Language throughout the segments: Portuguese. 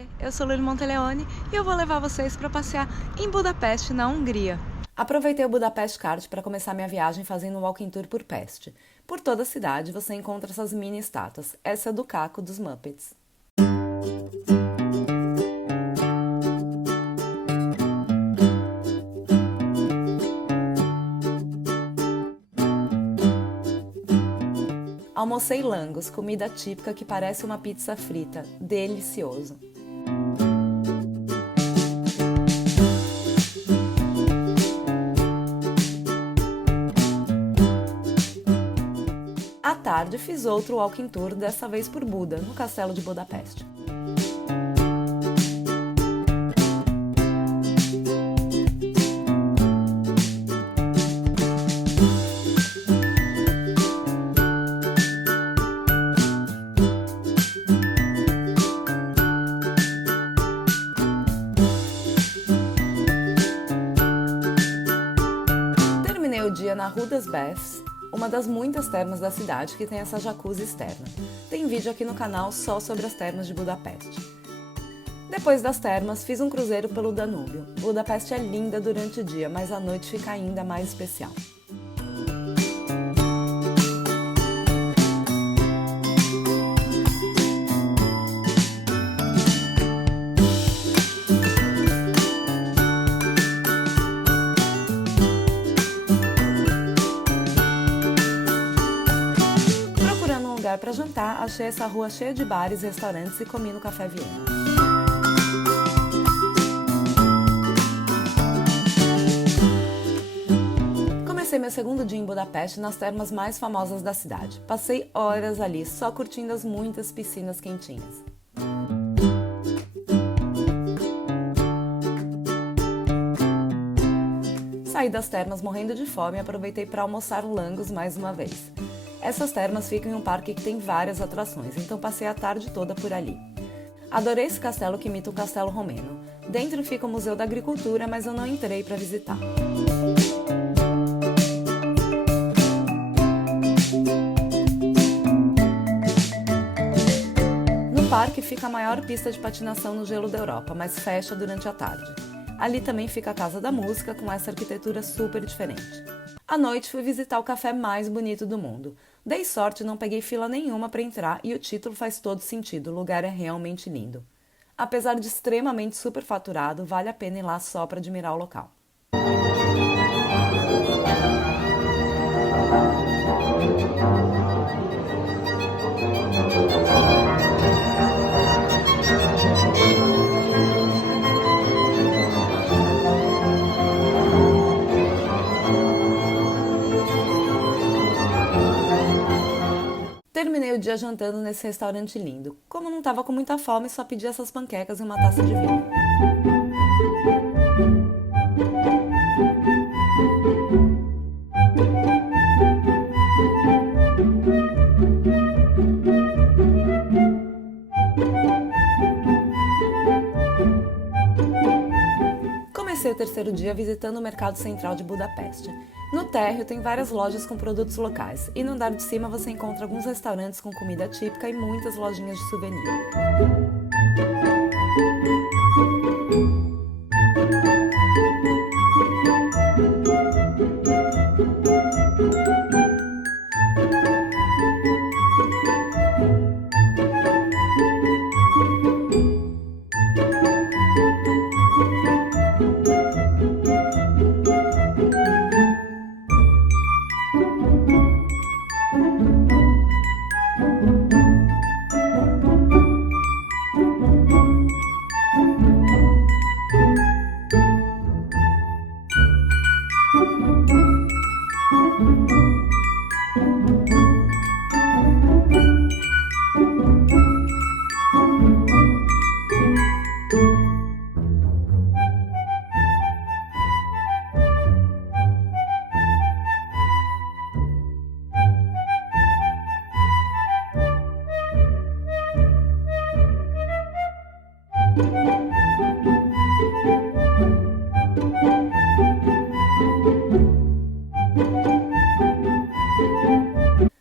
Oiê, eu sou Lili Monteleone e eu vou levar vocês para passear em Budapeste, na Hungria. Aproveitei o Budapest Card para começar minha viagem fazendo um walking tour por Peste. Por toda a cidade você encontra essas mini estátuas. Essa é do Caco dos Muppets. Almocei langos, comida típica que parece uma pizza frita. Delicioso! À tarde fiz outro walking tour, dessa vez por Buda, no Castelo de Budapeste. Terminei o dia na Rue das Baths, uma das muitas termas da cidade que tem essa jacuzzi externa. Tem vídeo aqui no canal só sobre as termas de Budapeste. Depois das termas, fiz um cruzeiro pelo Danúbio. Budapeste é linda durante o dia, mas à noite fica ainda mais especial. Para jantar, achei essa rua cheia de bares e restaurantes e comi no Café Viena. Comecei meu segundo dia em Budapeste nas termas mais famosas da cidade. Passei horas ali, só curtindo as muitas piscinas quentinhas. Saí das termas morrendo de fome e aproveitei para almoçar langos mais uma vez. Essas termas ficam em um parque que tem várias atrações, então passei a tarde toda por ali. Adorei esse castelo que imita um castelo romeno. Dentro fica o Museu da Agricultura, mas eu não entrei para visitar. No parque fica a maior pista de patinação no gelo da Europa, mas fecha durante a tarde. Ali também fica a Casa da Música, com essa arquitetura super diferente. À noite fui visitar o café mais bonito do mundo. Dei sorte, não peguei fila nenhuma para entrar e o título faz todo sentido, o lugar é realmente lindo. Apesar de extremamente superfaturado, vale a pena ir lá só para admirar o local. Terminei o dia jantando nesse restaurante lindo. Como não estava com muita fome, só pedi essas panquecas e uma taça de vinho. Comecei o terceiro dia visitando o Mercado Central de Budapeste. No térreo tem várias lojas com produtos locais e no andar de cima você encontra alguns restaurantes com comida típica e muitas lojinhas de souvenir.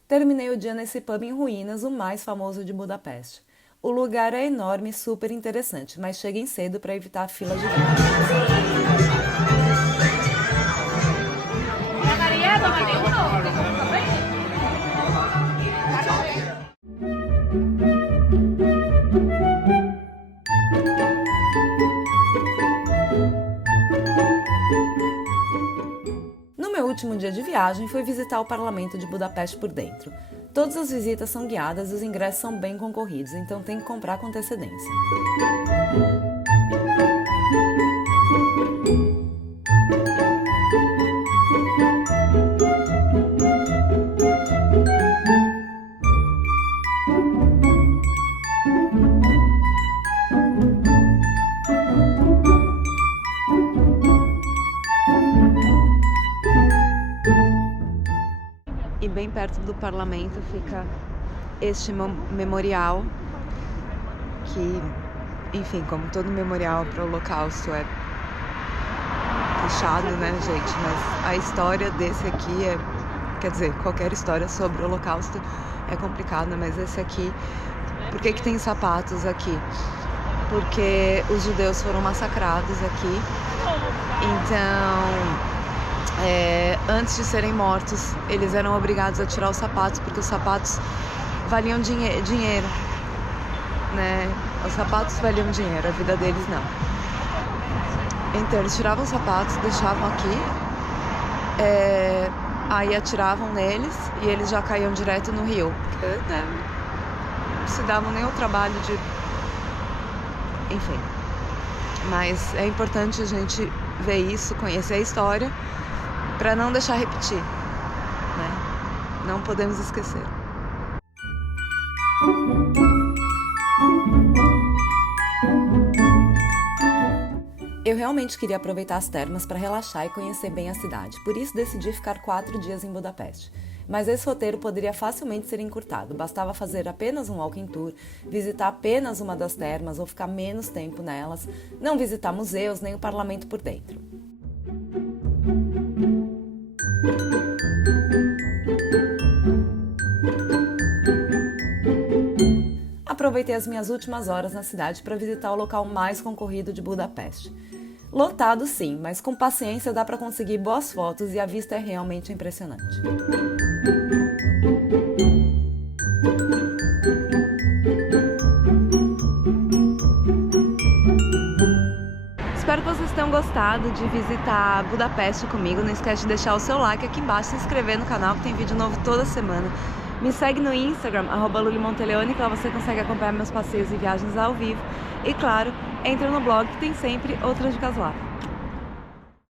Terminei o dia nesse pub em ruínas, o mais famoso de Budapeste. O lugar é enorme e super interessante, mas cheguem cedo para evitar a fila gigante. No meu último dia de viagem, fui visitar o Parlamento de Budapeste por dentro. Todas as visitas são guiadas e os ingressos são bem concorridos, então tem que comprar com antecedência. E bem perto do parlamento fica este memorial, que, enfim, como todo memorial para o Holocausto é puxado, né, gente? Mas a história desse aqui quer dizer, qualquer história sobre o Holocausto é complicada, mas esse aqui, por que tem sapatos aqui? Porque os judeus foram massacrados aqui, então antes de serem mortos, eles eram obrigados a tirar os sapatos, porque os sapatos valiam dinheiro, né? Os sapatos valiam dinheiro, a vida deles não. Então eles tiravam os sapatos, deixavam aqui, aí atiravam neles e eles já caíam direto no rio, porque, né, não se davam nem o trabalho de... Enfim, mas é importante a gente ver isso, conhecer a história, para não deixar repetir, né? Não podemos esquecer. Eu realmente queria aproveitar as termas para relaxar e conhecer bem a cidade, por isso decidi ficar 4 dias em Budapeste. Mas esse roteiro poderia facilmente ser encurtado, bastava fazer apenas um walking tour, visitar apenas uma das termas ou ficar menos tempo nelas, não visitar museus nem o parlamento por dentro. Aproveitei as minhas últimas horas na cidade para visitar o local mais concorrido de Budapeste. Lotado sim, mas com paciência dá para conseguir boas fotos e a vista é realmente impressionante. Espero que vocês tenham gostado de visitar Budapeste comigo. Não esquece de deixar o seu like aqui embaixo, se inscrever no canal que tem vídeo novo toda semana. Me segue no Instagram, @lulimonteleone, que lá você consegue acompanhar meus passeios e viagens ao vivo. E claro, entra no blog que tem sempre outras dicas lá.